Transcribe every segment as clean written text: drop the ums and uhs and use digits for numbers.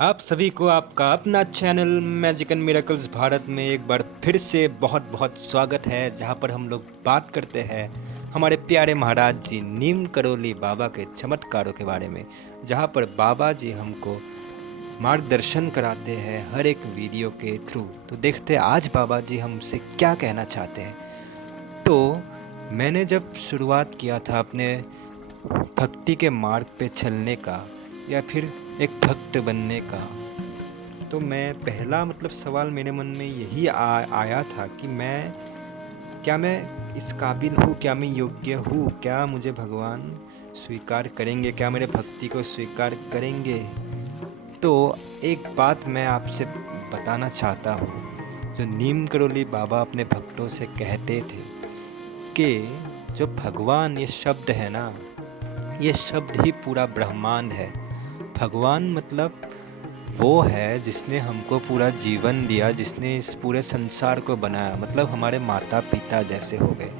आप सभी को आपका अपना channel magic and miracles Bharat में एक बार फिर से बहुत बहुत स्वागत है, जहां पर हम लोग बात करते हैं हमारे प्यारे महाराज जी नीम करोली बाबा के चमत्कारों के बारे में। जहां पर बाबा जी हमको मार्गदर्शन कराते हैं हर एक वीडियो के थ्रू। तो देखते हैं आज बाबा जी हमसे क्या कहना चाहते हैं। तो मैंने जब शुरुआत किया था अपने भक्ति के मार्ग पे चलने का या फिर एक भक्त बनने का, तो मैं पहला सवाल मेरे मन में यही आया था कि क्या मैं इस काबिल हूँ, क्या मैं योग्य हूँ, क्या मुझे भगवान स्वीकार करेंगे, क्या मेरे भक्ति को स्वीकार करेंगे। तो एक बात मैं आपसे बताना चाहता हूँ, जो नीम करोली बाबा अपने भक्तों से कहते थे कि जो भगवान ये शब्द है ना, ये शब्द ही पूरा ब्रह्मांड है। भगवान मतलब वो है जिसने हमको पूरा जीवन दिया, जिसने इस पूरे संसार को बनाया। मतलब हमारे माता पिता जैसे हो गए।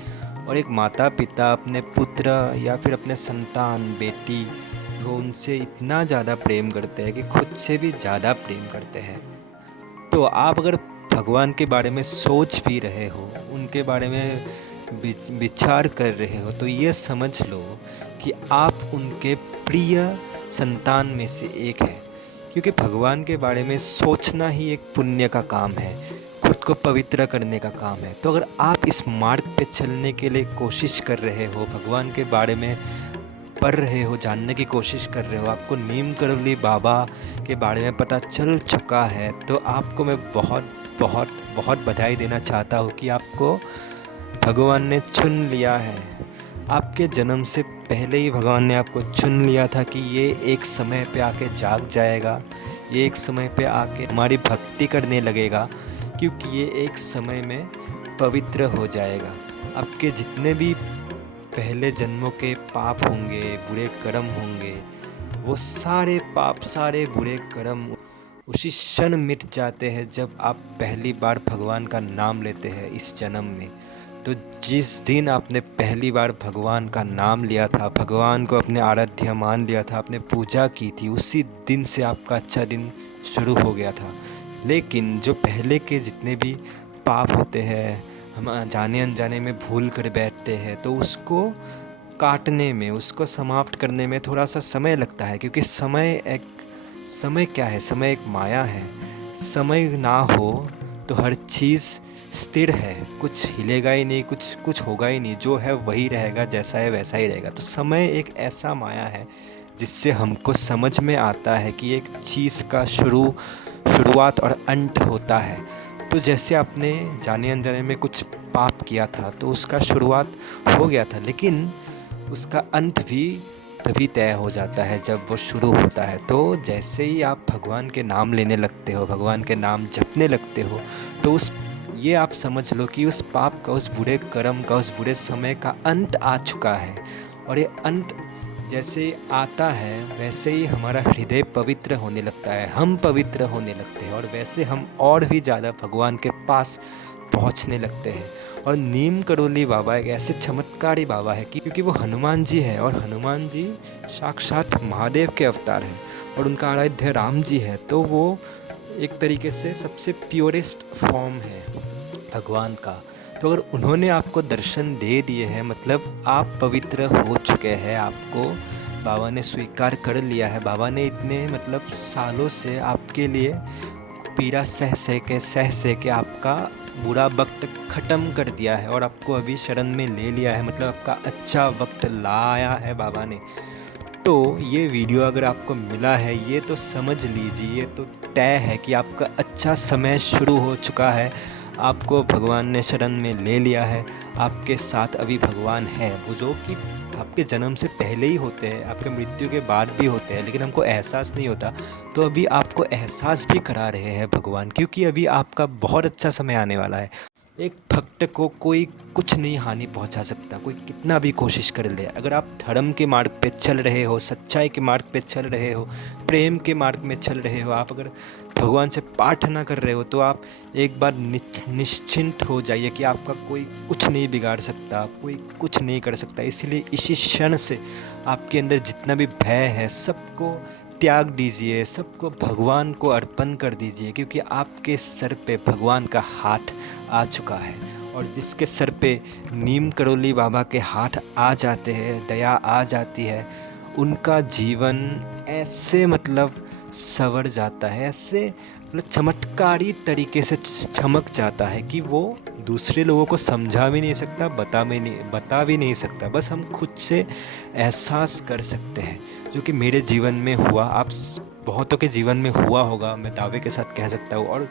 और एक माता पिता अपने पुत्र या फिर अपने संतान बेटी को उनसे इतना ज़्यादा प्रेम करते हैं कि खुद से भी ज़्यादा प्रेम करते हैं। तो आप अगर भगवान के बारे में सोच भी रहे हो, उनके बारे में विचार कर रहे हो, तो ये समझ लो कि आप उनके प्रिय संतान में से एक है। क्योंकि भगवान के बारे में सोचना ही एक पुण्य का काम है, खुद को पवित्र करने का काम है। तो अगर आप इस मार्ग पे चलने के लिए कोशिश कर रहे हो, भगवान के बारे में पढ़ रहे हो, जानने की कोशिश कर रहे हो, आपको नीम करोली बाबा के बारे में पता चल चुका है, तो आपको मैं बहुत बहुत बहुत बधाई देना चाहता हूँ कि आपको भगवान ने चुन लिया है। आपके जन्म से पहले ही भगवान ने आपको चुन लिया था कि ये एक समय पे आके जाग जाएगा, ये एक समय पे आके हमारी भक्ति करने लगेगा, क्योंकि ये एक समय में पवित्र हो जाएगा। आपके जितने भी पहले जन्मों के पाप होंगे, बुरे कर्म होंगे, वो सारे पाप, सारे बुरे कर्म उसी क्षण मिट जाते हैं जब आप पहली बार भगवान का नाम लेते हैं इस जन्म में। तो जिस दिन आपने पहली बार भगवान का नाम लिया था, भगवान को अपने आराध्य मान लिया था, आपने पूजा की थी, उसी दिन से आपका अच्छा दिन शुरू हो गया था। लेकिन जो पहले के जितने भी पाप होते हैं, हम जाने अनजाने में भूल कर बैठते हैं, तो उसको काटने में, उसको समाप्त करने में थोड़ा सा समय लगता है। क्योंकि समय क्या है, समय एक माया है। समय ना हो तो हर चीज़ स्थिर है, कुछ हिलेगा ही नहीं, कुछ होगा ही नहीं, जो है वही रहेगा, जैसा है वैसा ही रहेगा। तो समय एक ऐसा माया है जिससे हमको समझ में आता है कि एक चीज़ का शुरुआत और अंत होता है। तो जैसे आपने जाने अनजाने में कुछ पाप किया था, तो उसका शुरुआत हो गया था, लेकिन उसका अंत भी तभी तय हो जाता है जब वो शुरू होता है। तो जैसे ही आप भगवान के नाम लेने लगते हो, भगवान के नाम जपने लगते हो, तो ये आप समझ लो कि उस पाप का, उस बुरे कर्म का, उस बुरे समय का अंत आ चुका है। और ये अंत जैसे आता है, वैसे ही हमारा हृदय पवित्र होने लगता है, हम पवित्र होने लगते हैं, और वैसे हम और भी ज़्यादा भगवान के पास पहुंचने लगते हैं। और नीम करोली बाबा एक ऐसे चमत्कारी बाबा है क्योंकि वो हनुमान जी है, और हनुमान जी साक्षात महादेव के अवतार हैं, और उनका आराध्य राम जी है। तो वो एक तरीके से सबसे प्योरेस्ट फॉर्म है भगवान का। तो अगर उन्होंने आपको दर्शन दे दिए हैं, मतलब आप पवित्र हो चुके हैं, आपको बाबा ने स्वीकार कर लिया है। बाबा ने इतने सालों से आपके लिए पीड़ा सह के आपका बुरा वक्त ख़त्म कर दिया है, और आपको अभी शरण में ले लिया है। मतलब आपका अच्छा वक्त लाया है बाबा ने। तो ये वीडियो अगर आपको मिला है, ये तो समझ लीजिए, ये तो तय है कि आपका अच्छा समय शुरू हो चुका है। आपको भगवान ने शरण में ले लिया है। आपके साथ अभी भगवान है, वो जो कि आपके जन्म से पहले ही होते हैं, आपके मृत्यु के बाद भी होते हैं, लेकिन हमको एहसास नहीं होता। तो अभी आपको एहसास भी करा रहे हैं भगवान, क्योंकि अभी आपका बहुत अच्छा समय आने वाला है। एक भक्त को कोई कुछ नहीं हानि पहुंचा सकता, कोई कितना भी कोशिश कर ले। अगर आप धर्म के मार्ग पे चल रहे हो, सच्चाई के मार्ग पे चल रहे हो, प्रेम के मार्ग में चल रहे हो, आप अगर भगवान से प्रार्थना कर रहे हो, तो आप एक बार निश्चिंत हो जाइए कि आपका कोई कुछ नहीं बिगाड़ सकता, कोई कुछ नहीं कर सकता। इसीलिए इसी क्षण से आपके अंदर जितना भी भय है, सबको त्याग दीजिए, सबको भगवान को अर्पण कर दीजिए, क्योंकि आपके सर पे भगवान का हाथ आ चुका है। और जिसके सर पे नीम करोली बाबा के हाथ आ जाते हैं, दया आ जाती है, उनका जीवन ऐसे मतलब संवर जाता है, ऐसे मतलब चमत्कारी तरीके से चमक जाता है कि वो दूसरे लोगों को समझा भी नहीं सकता, बता भी नहीं सकता। बस हम खुद से एहसास कर सकते हैं, जो कि मेरे जीवन में हुआ, बहुतों के जीवन में हुआ होगा, मैं दावे के साथ कह सकता हूँ। और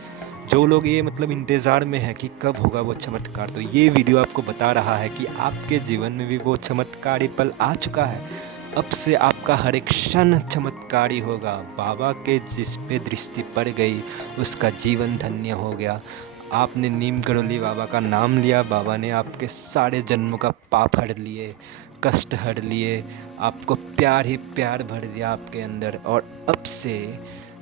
जो लोग ये मतलब इंतज़ार में है कि कब होगा वो चमत्कार, तो ये वीडियो आपको बता रहा है कि आपके जीवन में भी वो चमत्कारी पल आ चुका है। अब से आपका हर एक क्षण चमत्कारी होगा। बाबा के जिस पे दृष्टि पड़ गई उसका जीवन धन्य हो गया। आपने नीम करोली बाबा का नाम लिया, बाबा ने आपके सारे जन्मों का पाप हर लिए, कष्ट हर लिए, आपको प्यार ही प्यार भर दिया आपके अंदर। और अब से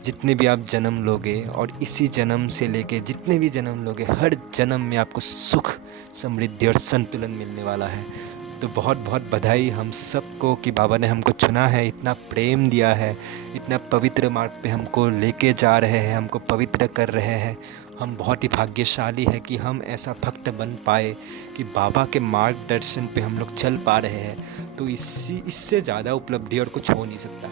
जितने भी आप जन्म लोगे, और इसी जन्म से लेके जितने भी जन्म लोगे, हर जन्म में आपको सुख, समृद्धि और संतुलन मिलने वाला है। तो बहुत बहुत बधाई हम सबको कि बाबा ने हमको चुना है, इतना प्रेम दिया है, इतना पवित्र मार्ग पे हमको लेके जा रहे हैं, हमको पवित्र कर रहे हैं। हम बहुत ही भाग्यशाली है कि हम ऐसा भक्त बन पाए कि बाबा के मार्गदर्शन पे हम लोग चल पा रहे हैं। तो इससे ज़्यादा उपलब्धि और कुछ हो नहीं सकता।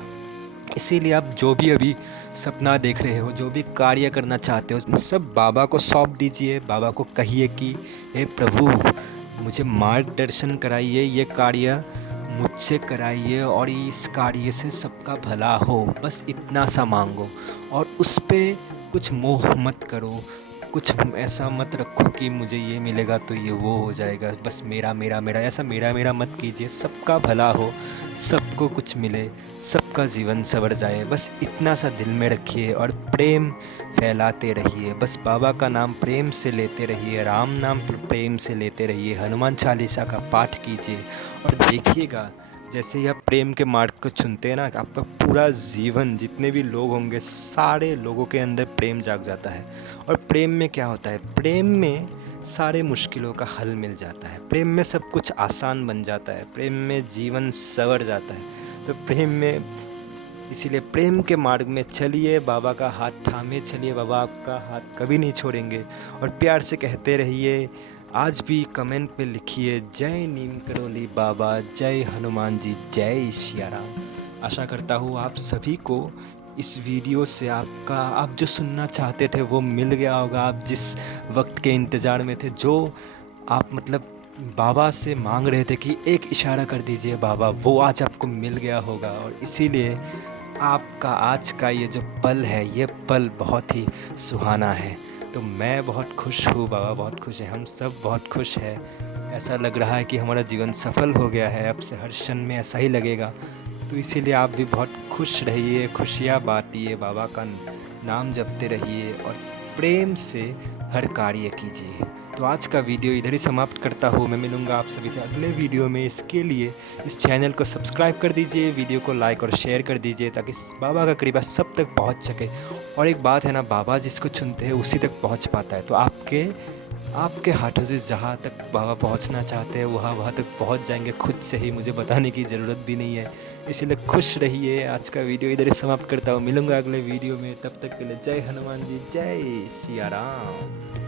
इसीलिए आप जो भी अभी सपना देख रहे हो, जो भी कार्य करना चाहते हो, सब बाबा को सौंप दीजिए। बाबा को कहिए कि हे प्रभु, मुझे मार्गदर्शन कराइए, ये कार्य मुझसे कराइए और इस कार्य से सबका भला हो। बस इतना सा मांगो, और उस पर कुछ मोह मत करो, कुछ ऐसा मत रखो कि मुझे ये मिलेगा तो ये वो हो जाएगा, बस मेरा मेरा मेरा, ऐसा मेरा मेरा मत कीजिए। सबका भला हो, सबको कुछ मिले, सबका जीवन संवर जाए, बस इतना सा दिल में रखिए और प्रेम फैलाते रहिए। बस बाबा का नाम प्रेम से लेते रहिए, राम नाम प्रेम से लेते रहिए, हनुमान चालीसा का पाठ कीजिए, और देखिएगा जैसे ही आप प्रेम के मार्ग को चुनते हैं ना, आपका पूरा जीवन, जितने भी लोग होंगे, सारे लोगों के अंदर प्रेम जाग जाता है। और प्रेम में क्या होता है, प्रेम में सारे मुश्किलों का हल मिल जाता है, प्रेम में सब कुछ आसान बन जाता है, प्रेम में जीवन संवर जाता है। तो प्रेम में, इसीलिए प्रेम के मार्ग में चलिए, बाबा का हाथ थामे चलिए, बाबा आपका हाथ कभी नहीं छोड़ेंगे। और प्यार से कहते रहिए, आज भी कमेंट पे लिखिए, जय नीम करोली बाबा, जय हनुमान जी, जय सिया राम। आशा करता हूँ आप सभी को इस वीडियो से आप जो सुनना चाहते थे वो मिल गया होगा। आप जिस वक्त के इंतज़ार में थे, जो आप मतलब बाबा से मांग रहे थे कि एक इशारा कर दीजिए बाबा, वो आज आपको मिल गया होगा। और इसीलिए आपका आज का ये जो पल है, ये पल बहुत ही सुहाना है। तो मैं बहुत खुश हूँ, बाबा बहुत खुश है, हम सब बहुत खुश हैं। ऐसा लग रहा है कि हमारा जीवन सफल हो गया है, अब से हर क्षण में ऐसा ही लगेगा। तो इसीलिए आप भी बहुत खुश रहिए, खुशियाँ बांटिए, बाबा का नाम जपते रहिए और प्रेम से हर कार्य कीजिए। तो आज का वीडियो इधर ही समाप्त करता हूँ। मैं मिलूँगा आप सभी से अगले वीडियो में। इसके लिए इस चैनल को सब्सक्राइब कर दीजिए, वीडियो को लाइक और शेयर कर दीजिए, ताकि बाबा का कृपा सब तक पहुँच सके। और एक बात है ना, बाबा जिसको चुनते हैं उसी तक पहुँच पाता है। तो आपके हाथों से जहाँ तक बाबा पहुँचना चाहते हैं वहाँ तक पहुँच जाएंगे खुद से ही, मुझे बताने की ज़रूरत भी नहीं है। इसलिए खुश रहिए। आज का वीडियो इधर ही समाप्त करता हूँ, मिलूँगा अगले वीडियो में। तब तक के लिए जय हनुमान जी, जय सिया राम।